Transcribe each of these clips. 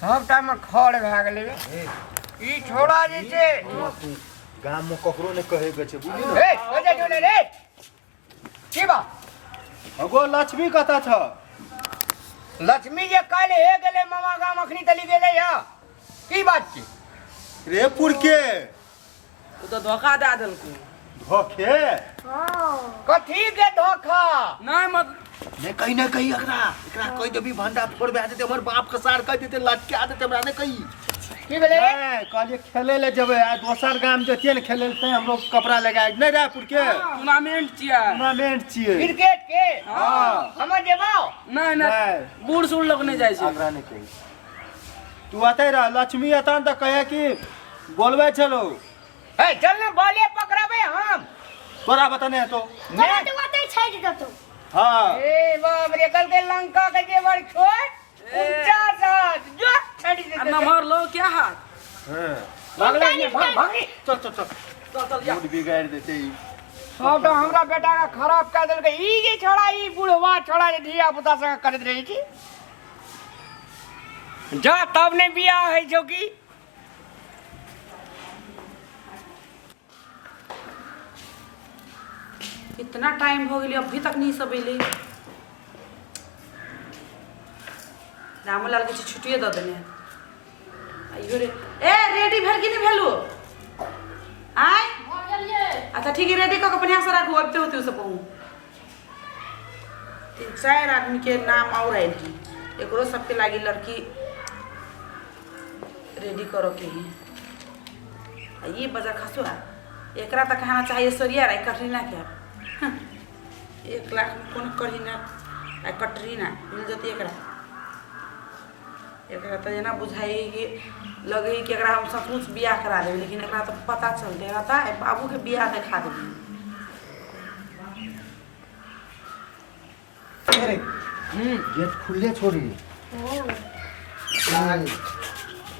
सब टाइम खड़ भए गेलै ई छोड़ा जे छै गाम में ककरो ने कहे के छै बुझली ए ओजे जोले रे की बा अगो लक्ष्मी कता छ लक्ष्मी जे काल्हि हे गेलै मामा गाम अखनी तली गेलै या की बात छै रे पुरके तू तो धोखा दे देलकू धोखे कथी के धोखा नहीं मत नहीं कही एकरा कह देबी भंडा फोड़ बे देते हमर बाप के सार कह देते लटका देते हमरा ने कही की भेलै कहलिए खेले ले जबे आ दोसर गाम जतिए ने खेले ले हम लोग कपड़ा लगाए नहीं रे पुरके टूर्नामेंट छियै क्रिकेट के हां हम जेबाओ नहीं बूढ़ सूढ़ लोग नहीं जाय छै हमरा ने कही तू आते रह लक्ष्मी अतन त कहे कि बोलबे छलो ए चल ना बाले पकड़ाबे हम तोरा बताने तो मैं तो वाते छाड़ दे तो हां ए बाप रे कल के लंका के जेवर छोड़ ऊंचा साथ जो छड़ी दे नंबर लो क्या हाथ हां भागले भागी चल मूड बिगाड़ देते ई सब तो हमरा बेटा का खराब कर देलके ई जे छोड़ा ई बुढ़वा छोड़ा जे धिया पुता संग करत रही छी जा तब ने बियाह है जो की इतना टाइम हो गया अभी तक नहीं सब एले रामलाल के छुट्टिए दे देने आइयो रे ए रेडी भेल कि नहीं भेलु आय अच्छा ठीक है रेडी क के बढ़िया से रखू अब तो होती सब कहूं 3-4 आदमी के नाम और आइल की एकरो सबके लागी लड़की रेडी करो के ही ये बाजार खसुआ एकरा तक कहना चाहिए सोरिया रे कटरीना के 1 लाख में कौन करीना आ कटरीना मिल जाती एकरा तो जना बुझाई कि लगे कि एकरा हम सचमुच बियाह करा देबे लेकिन एकरा तो पता चल दे रहा था बाबू के बियाह दिखा देबे अरे गेट खुले छोड़ी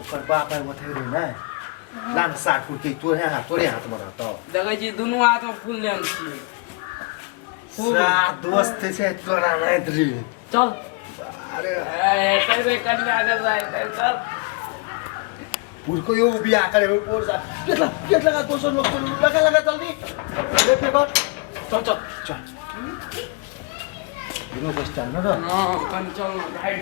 ओकर बाप है मथे रे ना लान साट फुट के तोरे हाथ में रहतो देखै छी दुनु हाथ में फूल लेन छी सा दोस्त से तोरा नहीं रे चल अरे ए तबे कन्या के जाए चल पुर को यो बियाह करे और सा गेट लगा दोसर लोग लगा जल्दी लेट कर चल दिनो बस चल ना हां कन चल गाइड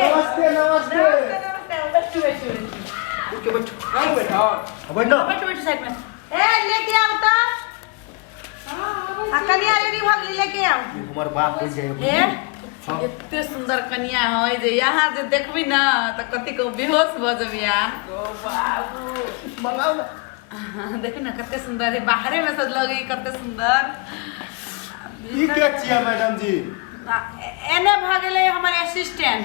नमस्ते बैठो बैठो अब ना बैठो साइड में ए लेके आओ तो कन्या रेडी भाग लेके आओ हमार बाप हो जाए ए इतने सुंदर कन्या है जे यहाँ जे देखबी ना तो कति को बेहोश भ जबिया ओ बाबू मंगाओ ना देखी ना कते सुंदर है बाहरे में सज लगी कते सुंदर ई के छिया मैडम जी एने भागले हमर असिस्टेंट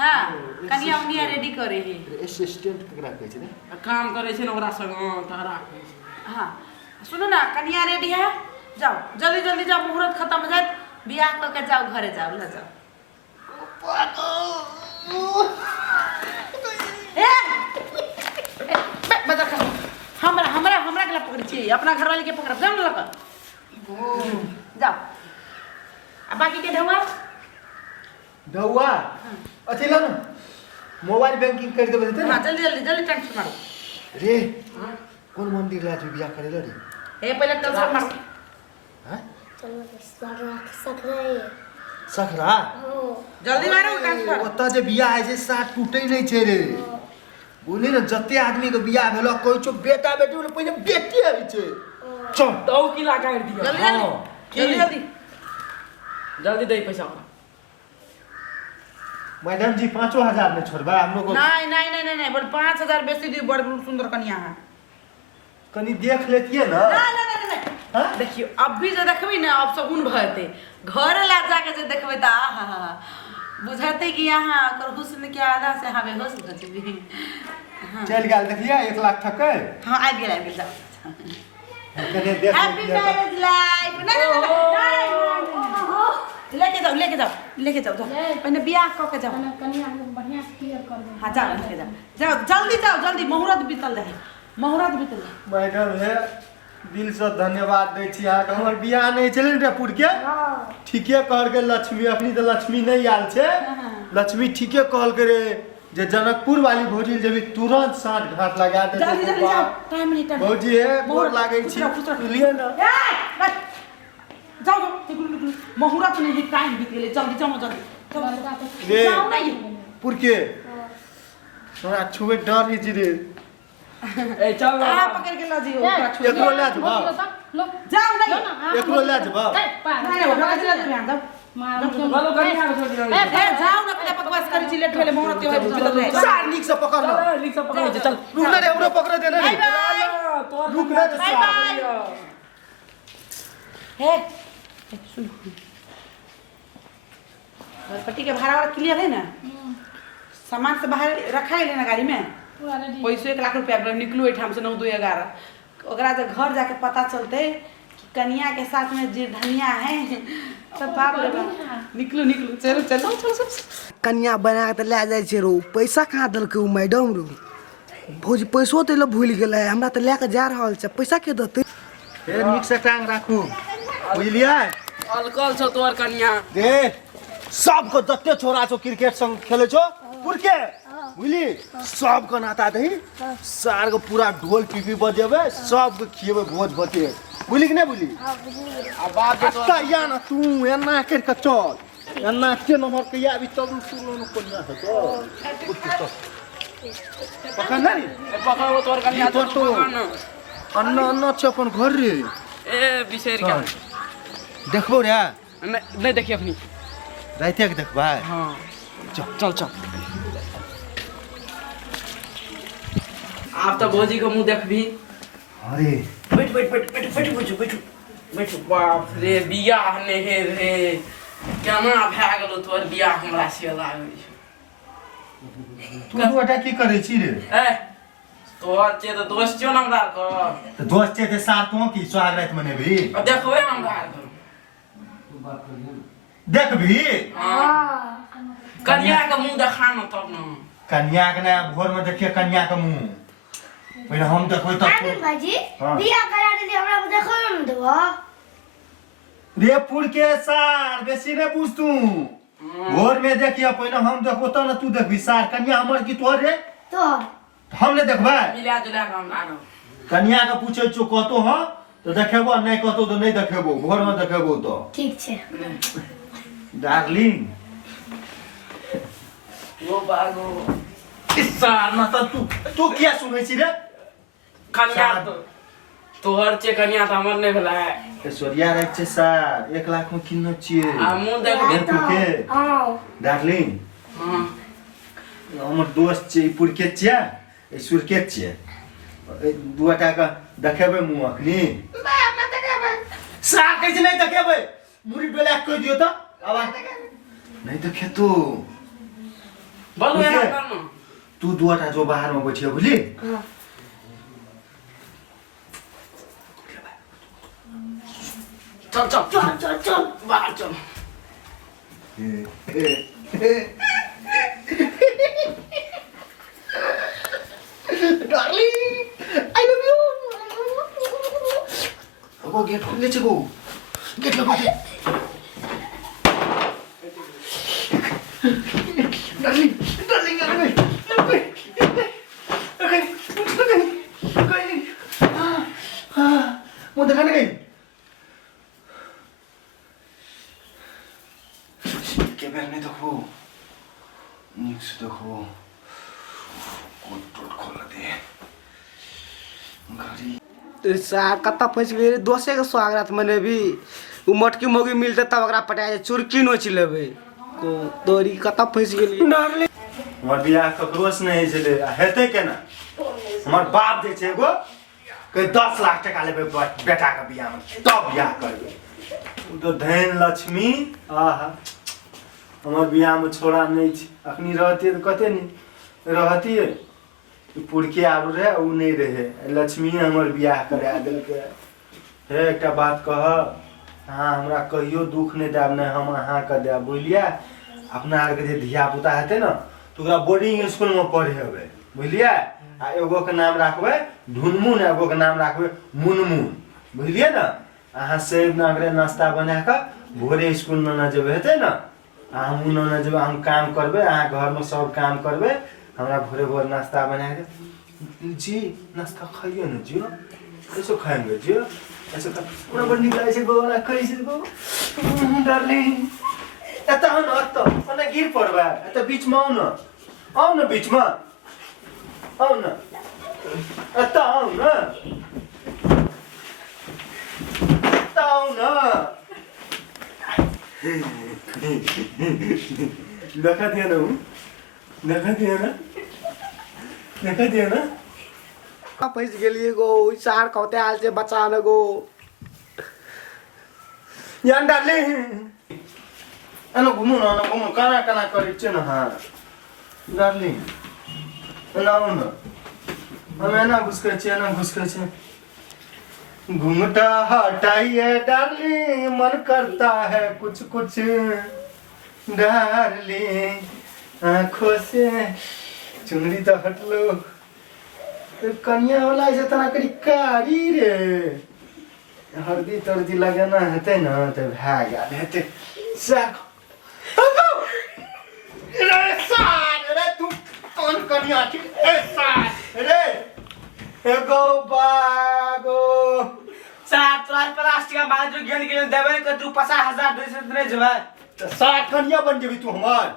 हां कन्या उनिया रेडी करे है असिस्टेंट केकरा कहै छै ने काम करे छै ओकरा संग तहरा हां सुनो ना कन्या रेडी है जाओ जल्दी जल्दी जाओ मुहूर्त खत्म हो जाए बियाह करके जाओ घरे जाओ ले जाओ ए बजा हमरा के पकड़ छी अपना घर वाले के पकड़ जान लक जाओ आ बाकी के ढौआ अथी ला ना मोबाइल बैंकिंग कर देबे त हां जल्दी ट्रांसफर मारो रे कौन मंदिर ला तू बियाह करे रे ए पहले ट्रांसफर मारो हैं चलो सकराए सकरा जल्दी मारो ट्रांसफर ओता जे बियाह है जे साथ टूटै नहीं छै रे बोले ना जते आदमी के बियाह भेलो कोइ छो बेटा बेटी बोले पहले बेटी है छै चल दौ किला काट दिया जल्दी दे पैसा मैडम जी 5000 में छोड़बा हम लोग नहीं बड़ 5000 बेसी दी बड़ सुंदर कन्या है कनी देख लेतिए ना नहीं हां देखियो अभी जो देखबी ना अब सगुन भरते घर ला जाके जे देखबे त आहा बुझाते कि यहां कर हुस्न के आधा से हमें होश गजबी चल गेल देखिए 1 लाख तक हां आ गेल जा कने देख हैप्पी मैरिज लाइफ नहीं लेके जाओ पहले बियाह क के जाओ कन्या बढ़िया से क्लियर कर दे हां जाओ जल्दी मुहूर्त बीतल रहे मैडम है दिल से धन्यवाद दै छी अहाँके। हमर बियाह नहीं चले रे पुर के ठीके कहल के लक्ष्मी अखनी तो लक्ष्मी नहीं आयल छे। लक्ष्मी ठीके कहल के रे जे जनकपुर वाली भौजी जेबी तुरंत साँठ घाट लगा दे। जल्दी जल्दी जाओ टाइम नहीं टाइम भौजी है गोर लागै छी लिए ना। जाओ जाओ मुहूर्त नहीं टाइम बीत गेले जल्दी जाओ जल्दी रे जाओ नहीं पुर के हमरा छुए डर है जी रे। ए चल ना पकड़ के ला जियो एकरो ले जबा जाओ नहीं एकरो ले जबा नहीं होगा ले जाओ बोलो करी ना छोड़ दे। ए जाओ ना पहले बकवास करी छी लेट भेले मुहूर्त होय भीतर रहे सार निक से पकड़ लो। लिख सब पकड़ चल रुक ना रे हमरो पकड़ दे ना रे। रुक ना रे बाय बाय हे सुन पट्टी के भाड़ा वाला क्लियर है ना? सामान से बाहर रखा है ना गाड़ी में पैसो 1 लाख रुपया निकलू एठाम से 9 2 11 ओकरा तो घर जाके पता चलते कि कन्या के साथ में जे धनिया है सब बाप रे बाप निकलू निकलू चलो चलो चलो कन्या बना के ले जाय छै रो पैसा कहाँ दलकै उ मैडम रो भौजी पैसो ते ल भूल गेलै हमरा त लेके जा रहल छै पैसा के देतै। ए निक से टांग राखू बुझलियै अलकल छ तोर कन्या रे सबको जत्ते छोरा छौ क्रिकेट संग खेले छौ पुरके बुझली सबको नाता दही सार को पूरा ढोल पीपी बजेबे सबके खिएबे भोज भते बुझली कि नहीं बुझली। आ बाप के अच्छा या ना तू एना कर के चल एना के नंबर के या भी तब सुनो न कोनिया है तो पकड़ नहीं पकड़ो तोर कन्या तोर तो अन्ना अन्ना छ अपन घर रे ए बिसेर के देखबो रे नहीं देखिए अपनी राइते के देखबा। हां चल चल आप तो भौजी को मुंह देख भी। अरे बैठ बैठ बैठ बैठ बैठ बैठ बैठ बैठ बाप रे बियाह ने हे रे केना भए गेलो तोर बियाह हमरा से लागै छै। तू बेटा की करे छी रे ए तोर जे तो दोस्त छियो ना हमरा को तो दोस्त के साथ तो की स्वागत मनेबी देखबै हमरा को देखबी कन्या के मुंह देखा न तब न कन्या के ना भोर में देखिए कन्या के मुंह पहले हम देखबै तब आनंद भाजी बियाह करा देली हमरा देखो न देबो रे पुर के सार बेसी ने पूछ तू भोर में देखिए पहले हम देखबो त न तू देखबी सार कन्या हमर की तोर रे तो हम ने देखबै मिला जुला के हमरा न कन्या के पूछे छो कतो ह तो देखेबो नहीं कतो तो नहीं देखेबो भोर में देखेबो तो ठीक छे डार्लिंग वो बागो सार न त तू क्या सुनै छी रे कन्या तो तोहर छे कन्या त हमर नहीं भेला है ऐश्वर्या रे छे सार 1 लाख में किन्न छिए आ मुंह देख रे पुरके डार्लिंग हां हमर दोस्त छै पुर के छिए ऐश्वर्या के छिए दुआटा का देखेबे मुंह अखनी सार कैसे नहीं देखेबे मुरी बेला कह दियो त आवाज नहीं देखे तो बोलो यार करनो तू दुआटा जो बाहर में बैठियो बुझली चल चल चल चल चल बाहर चल डार्लिंग आई लव यू अब गेट खोल ले चको गेट लगा दे डार्लिंग डार्लिंग अरे ओके हां वो देखा नहीं कैमरे में देखो नीचे देखो कोट खोल दे गाड़ी सार कत्ता फंस गेलै दोसे के स्वागत मनेबी उ मटकी मोगी मिलते तब ओकरा पटाए चुरकी नोच लेबै को तोरी कत्ता फंस गेली डरले हमर बियाह ककरो से नहीं चले हेते केना हमर बाप जे छै एगो के 10 लाख टका लेबे बेटा के बियाह में तब बियाह करबे उ तो धन लक्ष्मी आहा हमर बियाह में छोड़ा नहीं छै अखनी रहती तो कते नहीं रहती पुरके आरू रहे उ नहीं रहे लक्ष्मी हमर बियाह करा देलके हे एकटा बात कह हां हमरा कहियो दुख नहीं देब नहीं हम अहाँ के देब बुझलिए अपना आर के जे धिया पुता हेते न तो ओकरा बोर्डिंग स्कूल में पढ़े हेबे बुझलिए आ एगो के नाम राखबे ढुनमुन एगो के नाम राखबे मुनमुन बुझलिए ना अहाँ से नगरे नाश्ता बना के भोरे स्कूल न जब हेतै ना हम न जब हम काम करबे अहाँ घर में सब काम करबे हमरा भोरे भोर नाश्ता बना के जी नाश्ता खाइए ना जी ऐसे खाएंगे जी ऐसे पूरा बड़ निक लागे छै गो ना कैसे गो डार्लिंग एत हो न एत ओना गिर पड़बा एत बीच में आओ न बीच में आओ न एत आओ न एत आओ न देखा दिया ना देखा दिया ना देखा दिया ना फंस गेलिए गो सार कहते हाल से बचा न गो यान डार्लिंग एना घुमू काना काना करै छै न हाँ डार्लिंग एना आउ न हम एना घुसकै छै घूमटा हटाइए डार्लिंग मन करता है कुछ कुछ डार्लिंग आँखों से चुनरी तो हटलो कनिया वाला ऐसे तना करी कारी रे हल्दी तर्दी लगाना हेतै न त भए गेल हेतै साक रे सार रे तू कौन कनिया छी ए सार रे एगो बागो सार तोरा 50 टका मांग जो गेन के देबे के तू 50,000 200 देने जेबे त साठ कनिया बन जेबी तू हमर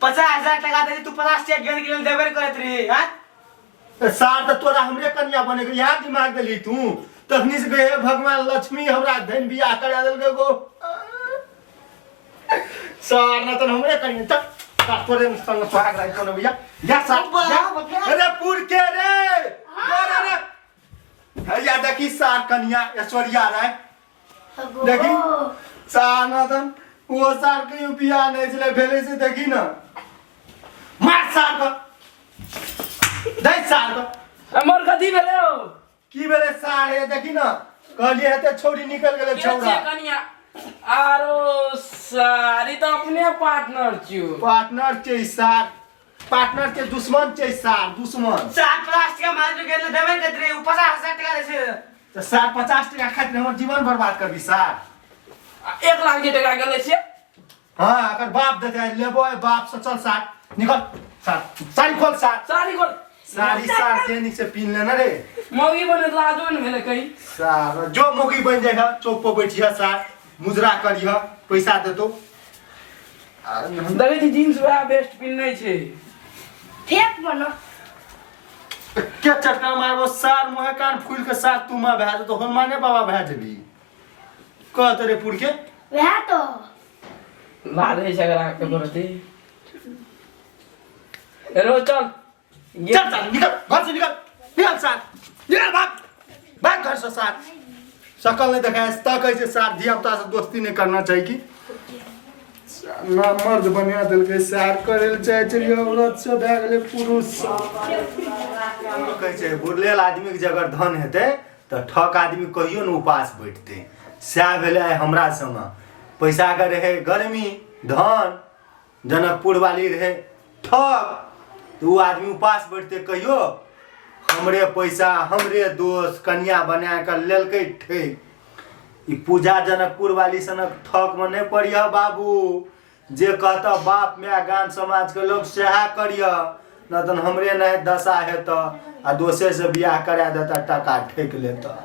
50,000 टका दे तू 50 टका गेन के देबे करत रही हां सार त तोरा हमरे कनिया बने के यहाँ दिमाग देली तू तखनी से गए भगवान लक्ष्मी हमरा धन बियाह करा देलकै गो सार न त हमरे कनिया त तोरे संग सुहाग राख कोनो बियाह जा सार अरे पुर के रे रे हैया देखी सार कनिया ऐश्वर्या राय देखी सार न त वो सार के बियाह नै छले भेले से देखी न मार सार का दai सार को हमर कथी भेले हो की भेले सार हे देखी न कहलिए हेते छोरी निकल गेले छौरा कनिया आरो सारी तो अपने पार्टनर छियो पार्टनर छै सार पार्टनर के दुश्मन छै सार दुश्मन सार 50 टका मांग जो गेन देबे करत रही 50,000 टका दे से त सार 50 टका खातिर हमर जीवन बर्बाद करबी सार 1 लाख टका गेले से हां अगर बाप देते लेबो बाप से चल सार निकल सार सारी खोल सार सारी सार के नीचे पीन लेना रे मौगी बने लाजो न भेले कहीं सार जो मौगी बन जाएगा चौक पर बैठिया सार मुजरा करिया पैसा देतो देखै छी जींस वह बेस्ट पिन नै छै फेक बनो के चटका मारबो सार मुहे कान फूल के साथ तू मा भए तो हम माने बाबा भए जेबी कह तोरे पुर के वह तो लादे झगड़ा के करते रो चल चल चल निकल घर से निकल सार निकल भाग घर से सार शकल नहीं दिखाया तक ऐसे सार धिया पुता से दोस्ती नहीं करना चाहिए कि ना मर्द बनिया दिल के सार करे चाहे चलिए औरत से भए गेले पुरुष कहे छै बुढ़लेल आदमी के जगह धन हेते त ठक आदमी कहियो न उपास बैठते सएह भेले हमरा संग पैसा के रहे गर्मी धन जनकपुर वाली रहे ठक तो वो आदमी उपास बैठते कहियो हमरे पैसा हमरे दोस्त कन्या बना कर लेलकै ठेक ई पूजा जनकपुर वाली सनक ठक में नहीं पड़िया बाबू जे कहता बाप माय गान समाज के लोग सेहा करिया न तन हमरे नहीं दशा हेत आ दोसर से बियाह करा देता टका ठेक लेता